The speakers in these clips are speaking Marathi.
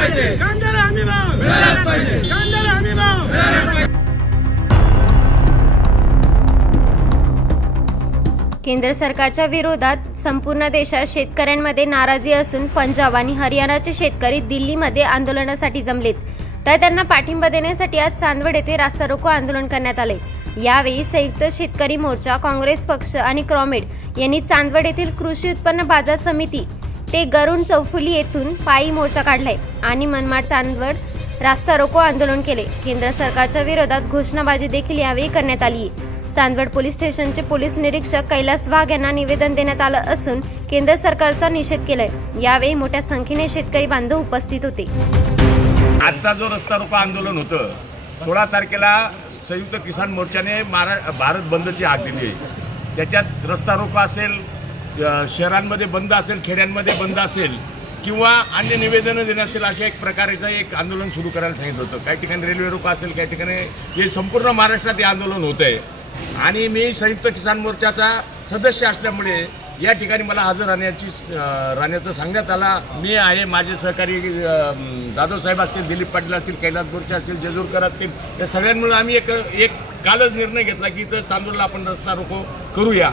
पाहिजे, कांद्याला हमी भाव मिळाला पाहिजे, कांद्याला हमी भाव मिळाला पाहिजे। केंद्र सरकारच्या विरोधात संपूर्ण देशात शेतकऱ्यांमध्ये नाराजी असून पंजाब आणि हरियाणाचे शेतकरी दिल्लीमध्ये आंदोलनासाठी जमलेत। तर त्यांना पाठिंबा देण्यासाठी आज चांदवड येथे रास्ता रोको आंदोलन करण्यात आले। यावेळी संयुक्त शेतकरी मोर्चा, काँग्रेस पक्ष आणि क्रॉमेड यांनी चांदवड येथील कृषी उत्पन्न बाजार समिती ते गरुड चौफुली येथून पायी मोर्चा काढलाय आणि मनमाड चांदवड रास्ता रोको आंदोलन केले। केंद्र सरकारच्या विरोधात घोषणाबाजी देखील यावेळी करण्यात आली। चांदवड पोलीस स्टेशनचे पोलीस निरीक्षक कैलास वाघ यांना निवेदन देण्यात आलं असून केंद्र सरकारचा निषेध केलाय। यावेळी मोठ्या संख्येने शेतकरी बांधव उपस्थित होते। आजचा जो रस्ता रोको आंदोलन होतं 16 तारखेला संयुक्त किसान मोर्चाने भारत बंदची हाक दिली आहे। त्याच्यात रस्ता रोको असेल, शहरांमध्ये बंद असेल, खेड्यांमध्ये बंद असेल किंवा अन्य निवेदनं देणं असेल, अशा एक प्रकारचं एक आंदोलन सुरू करायला सांगितलं होतं। काही ठिकाणी रेल्वे रोको असेल, काही ठिकाणी हे संपूर्ण महाराष्ट्रात हे आंदोलन होत आहे आणि मी संयुक्त किसान मोर्चाचा सदस्य असल्यामुळे या ठिकाणी मला हजर राहण्याचं सांगण्यात आला। मी आहे, माझे सहकारी जाधव साहेब असतील, दिलीप पाटील असतील, कैलास गोरचे असतील, जेजूरकर असतील, या सगळ्यांमुळे आम्ही एक कालच निर्णय घेतला की इथं चांदवडला आपण रस्ता रोको करूया।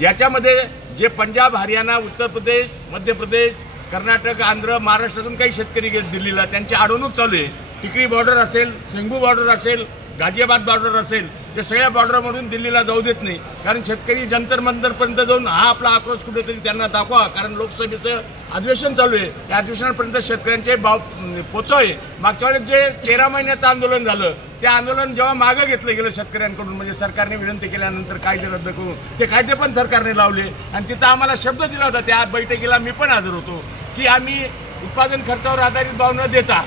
याच्यामध्ये जे पंजाब, हरियाणा, उत्तर प्रदेश, मध्य प्रदेश, कर्नाटक, आंध्र, महाराष्ट्रातून काही शेतकरी गेले दिल्लीला, त्यांची अडवणूक चालू आहे। टिकरी बॉर्डर असेल, सेंगू बॉर्डर असेल, गाझियाबाद बॉर्डर असेल, या सगळ्या बॉर्डरमधून दिल्लीला जाऊ देत नाही। कारण शेतकरी जंतर मंतरपर्यंत जाऊन हा आपला आक्रोश कुठेतरी त्यांना दाखवा, कारण लोकसभेचं अधिवेशन चालू आहे। या अधिवेशनापर्यंत शेतकऱ्यांचे भाव पोचवावे। मागच्या वेळेस जे 13 महिन्याचं आंदोलन झालं, ते आंदोलन जेव्हा मागं घेतलं गेलं शेतकऱ्यांकडून, म्हणजे सरकारने विनंती केल्यानंतर कायदे रद्द करून ते कायदे पण सरकारने लावले आणि तिथं आम्हाला शब्द दिला होता, त्या बैठकीला मी पण हजर होतो, की आम्ही उत्पादन खर्चावर आधारित भाव न देता,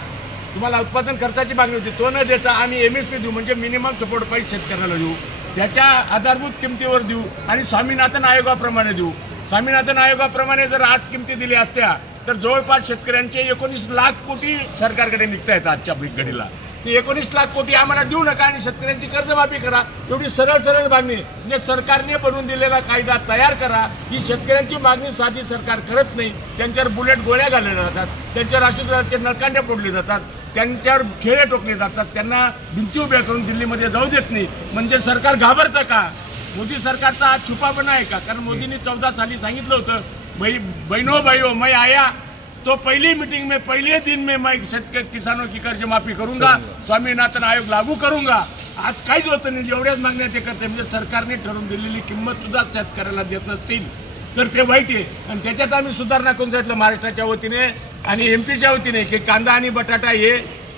तुम्हाला उत्पादन खर्चाची मागणी होती तो न देता आम्ही MSP देऊ, म्हणजे मिनिमम सपोर्ट प्राईस शेतकऱ्याला देऊ, त्याच्या आधारभूत किमतीवर देऊ आणि स्वामीनाथन आयोगाप्रमाणे देऊ। स्वामीनाथन आयोगाप्रमाणे जर आज किमती दिल्या असत्या तर जवळपास शेतकऱ्यांचे 19 लाख कोटी सरकारकडे निघता येतात आजच्या घडीला। ते 19 लाख कोटी आम्हाला देऊ नका आणि शेतकऱ्यांची कर्जमाफी करा, एवढी सरळ मागणी। म्हणजे सरकारने बनवून दिलेला कायदा तयार करा। ही शेतकऱ्यांची मागणी साधी सरकार करत नाही, त्यांच्यावर बुलेट गोळ्या घालल्या जातात, त्यांच्यावर राष्ट्रध्वजाचे नळकांड्या फोडले जातात, त्यांच्यावर खेळे टोकले जातात, त्यांना भिंती उभ्या करून दिल्लीमध्ये जाऊ देत नाही। म्हणजे सरकार घाबरतं का? मोदी सरकारचा हा छुपापणा आहे का? कारण मोदींनी 14 साली सांगितलं होतं, बहनों भाइयों मैं आया तो पहली मीटिंग में पहले दिन में मैं किसानों की कर्ज माफी करूंगा, स्वामीनाथन आयोग लागू करूंगा। आज काहीच होतं नाही, जेवढ्याच मागण्या ते करते। म्हणजे सरकारने ठरवून दिलेली किंमत सुद्धा शेतकऱ्याला देत नसतील तर ते वाईट आहे आणि त्याच्यात आम्ही सुधारणा करून सांगितलं महाराष्ट्राच्या वतीने आणि MPच्या वतीने की कांदा आणि बटाटा हे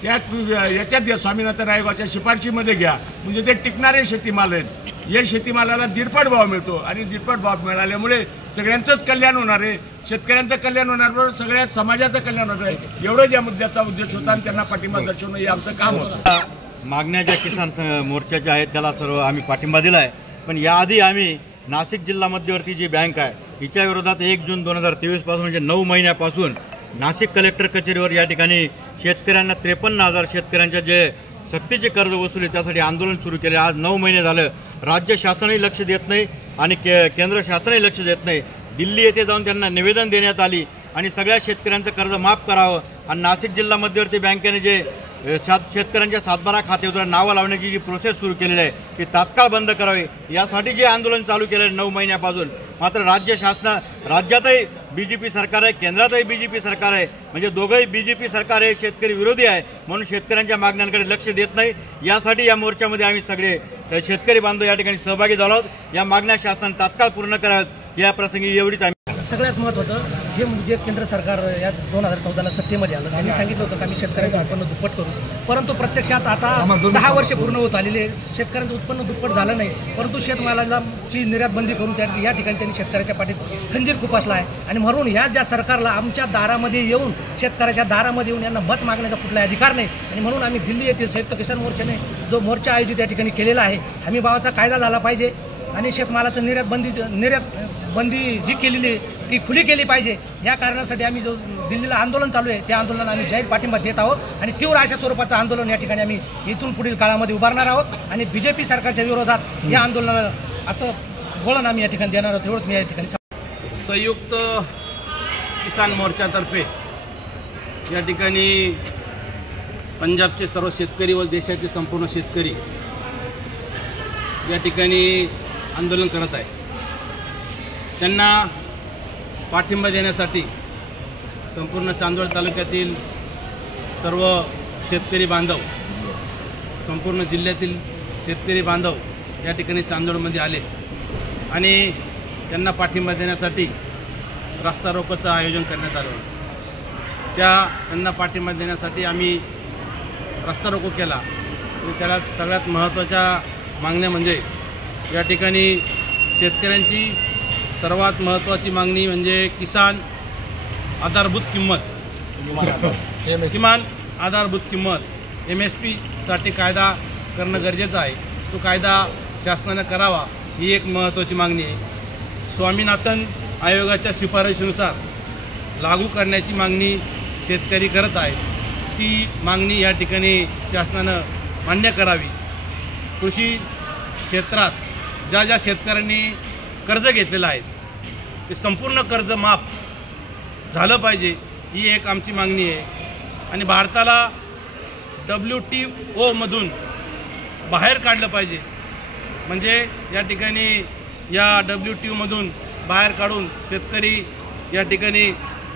याच्यात स्वामीनाथन आयोगाच्या शिफारशीमध्ये घ्या, म्हणजे ते टिकणारे शेतीमाल आहेत। या शेतीमालाला दीडपट भाव मिळतो आणि दीडपट भाव मिळाल्यामुळे सगळ्यांचंच कल्याण होणार आहे, शेतकऱ्यांचं कल्याण होणार, बरोबर सगळ्या समाजाचं कल्याण होणार आहे। एवढंच या मुद्द्याचा उद्देश होता आणि त्यांना पाठिंबा दर्शवणं हे आमचं काम होतं। मागण्या ज्या किसान मोर्चाच्या आहेत त्याला सर्व आम्ही पाठिंबा दिला आहे, पण याआधी आम्ही नाशिक जिल्हा मध्यवर्ती जी बँक आहे हिच्या विरोधात 1 जून 2023 पासून म्हणजे 9 महिन्यापासून नाशिक कलेक्टर कचेरीवर या ठिकाणी शेतकऱ्यांना 53,000 शेतकऱ्यांच्या जे सक्तीचे कर्ज वसुली त्यासाठी आंदोलन सुरू केले। आज 9 महिने झालं राज्य शासनही लक्ष देत नाही आणि केंद्र शासनही लक्ष देत नाही। दिल्ली येथे जाऊन त्यांना निवेदन देण्यात आली आणि सगळ्या शेतकऱ्यांचं कर्ज माफ करावं आणि नाशिक जिल्हा मध्यवर्ती बँकेने जे शेतकऱ्यांच्या सातबारा खात्यावर नावं लावण्याची जी प्रोसेस सुरू केलेली आहे ती तात्काळ बंद करावी, यासाठी जे आंदोलन चालू केलं आहे 9 महिन्यापासून। मात्र राज्यातही BJP सरकार आहे, केंद्रातही BJP सरकार आहे, म्हणजे दोघंही BJP सरकार आहे, शेतकरी विरोधी आहे, म्हणून शेतकऱ्यांच्या मागण्यांकडे लक्ष देत नाही। यासाठी या मोर्चामध्ये आम्ही सगळे शेतकरी बांधव या ठिकाणी सहभागी झालो आहोत। या मागण्या शासनाने तात्काळ पूर्ण कराव्यात, या प्रसंगी एवढीच आम्ही सगळ्यात महत्त्वाचं जे केंद्र सरकार या 2014ला सत्तेमध्ये आलं, त्यांनी सांगितलं होतं की आम्ही शेतकऱ्यांचं उत्पन्न दुप्पट करू, परंतु प्रत्यक्षात आता 10 वर्षे पूर्ण होत आलेले, शेतकऱ्यांचं उत्पन्न दुप्पट झालं नाही, परंतु शेतमालाची निर्यात बंदी करून या ठिकाणी त्यांनी शेतकऱ्याच्या पाठीत खंजीर खुपसला आहे। आणि म्हणून ह्या ज्या सरकारला आमच्या दारामध्ये येऊन, शेतकऱ्याच्या दारामध्ये येऊन यांना मत मागण्याचा कुठलाही अधिकार नाही आणि म्हणून आम्ही दिल्ली येथे संयुक्त किसान मोर्चाने जो मोर्चा आयोजित या ठिकाणी केलेला आहे, हमी भावाचा कायदा झाला पाहिजे आणि शेतमालाचं निर्यात बंदी जी केलेली ती खुली केली पाहिजे। या कारणासाठी आम्ही जो दिल्लीला आंदोलन चालू आहे त्या आंदोलनाला आम्ही जाहीर पाठिंबा देत आहोत आणि तीव्र अशा स्वरूपाचं आंदोलन या ठिकाणी आम्ही इथून पुढील काळामध्ये उभारणार आहोत आणि BJP सरकारच्या विरोधात या आंदोलनाला असं वळण आम्ही या ठिकाणी देणार आहोत, एवढंच मी या ठिकाणी। संयुक्त किसान मोर्चातर्फे या ठिकाणी पंजाबचे सर्व शेतकरी व देशाचे संपूर्ण शेतकरी या ठिकाणी आंदोलन करत आहे. त्यांना पाठिंबा देण्यासाठी संपूर्ण चांदवड तालुक्यातील सर्व शेतकरी बांधव, संपूर्ण जिल्ह्यातील शेतकरी बांधव या ठिकाणी चांदवडमध्ये आले आणि त्यांना पाठिंबा देण्यासाठी रस्ता रोकोचं आयोजन करण्यात आलं. त्यांना पाठिंबा देण्यासाठी आम्ही रस्ता रोको केला. त्याला सगळ्यात महत्त्वाच्या मागण्या म्हणजे या ठिकाणी शेतकऱ्यांची सर्वात महत्त्वाची मागणी म्हणजे किसान आधारभूत किंमत, किमान आधारभूत किंमत MSP साठी कायदा करणं गरजेचं आहे. तो कायदा शासनानं करावा ही एक महत्त्वाची मागणी आहे. स्वामीनाथन आयोगाच्या शिफारशीनुसार लागू करण्याची मागणी शेतकरी करत आहे. ती मागणी या ठिकाणी शासनानं मान्य करावी. कृषी क्षेत्रात ज्या ज्या शेतकऱ्यांनी कर्ज घेतलेलं आहे ते संपूर्ण कर्ज माफ झालं पाहिजे ही एक आमची मागणी आहे. आणि भारताला WTOमधून बाहेर काढलं पाहिजे. म्हणजे या ठिकाणी या WTOमधून बाहेर काढून शेतकरी या ठिकाणी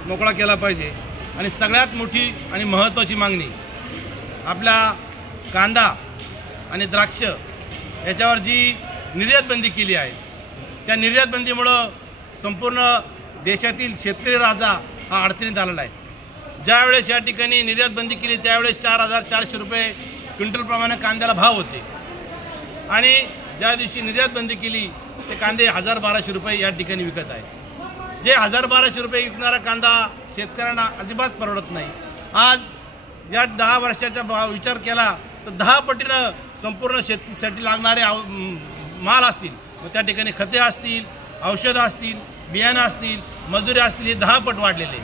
मोकळा केला पाहिजे. आणि सगळ्यात मोठी आणि महत्त्वाची मागणी आपला कांदा आणि द्राक्ष याच्यावर जी निर्यात बंदी केली आहे त्या निर्यात बंदीमुळं संपूर्ण देशातील शेतकरी राजा हा अडचणीत आलेला आहे. ज्यावेळेस या ठिकाणी निर्यात बंदी केली त्यावेळेस 4,400 रुपये क्विंटलप्रमाणे कांद्याला भाव होते आणि ज्या दिवशी निर्यात बंदी केली ते कांदे 1,000-1,200 रुपये या ठिकाणी विकत आहे. जे 1,000-1,200 रुपये विकणारा कांदा शेतकऱ्यांना अजिबात परवडत नाही. आज या 10 वर्षाचा विचार केला तर 10 पटीनं संपूर्ण शेतीसाठी लागणारे माल असतील, त्या ठिकाणी खते असतील, औषधं असतील, बियाणं असतील, मजुरी असतील, हे 10 पट वाढलेले.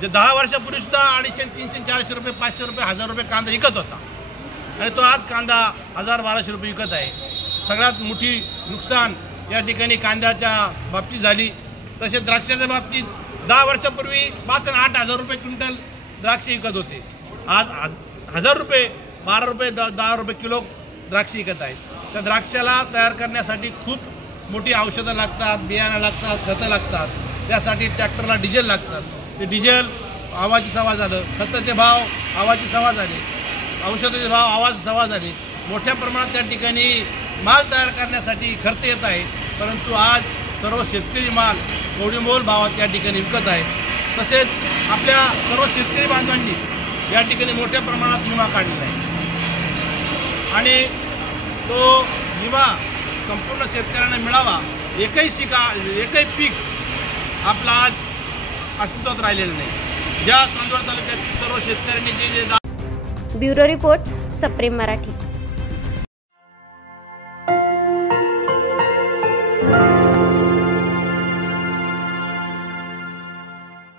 जे 10 वर्षापूर्वी सुद्धा 250, 300, 400 रुपये, 500 रुपये, 1,000 रुपये कांदा विकत होता आणि तो आज कांदा 1,000-1,200 रुपये विकत आहे. सगळ्यात मोठी नुकसान या ठिकाणी कांद्याच्या बाबतीत झाली. तसेच द्राक्षाच्या बाबतीत 10 वर्षापूर्वी 5 आणि 8,000 रुपये क्विंटल द्राक्ष विकत होते. आज 1,000 रुपये, 12 रुपये, 10 रुपये किलो द्राक्ष विकत आहेत. त्या द्राक्षाला तयार करण्यासाठी खूप मोठी औषधं लागतात, बियाणं लागतात, खतं लागतात. त्यासाठी ट्रॅक्टरला डिझेल लागतात. ते डिझेल आवाजी सवा झालं, खताचे भाव आवाजी सवा झाले, औषधाचे भाव आवाज सवा झाले. मोठ्या प्रमाणात त्या ठिकाणी माल तयार करण्यासाठी खर्च येत आहे. परंतु आज सर्व शेतकरी माल कवडीमोल भावात या ठिकाणी विकत आहे. तसेच आपल्या सर्व शेतकरी बांधवांनी या ठिकाणी मोठ्या प्रमाणात विमा काढलेला आहे आणि तो विमा संपूर्ण शेतकऱ्यांना मिळावा. एकही पीक आपला आज अस्तित्वात राहिलेलं नाही. ज्या चांदवड तालुक्यातील सर्व शेतकऱ्यांनी जे ब्युरो रिपोर्ट, सप्रेम मराठी.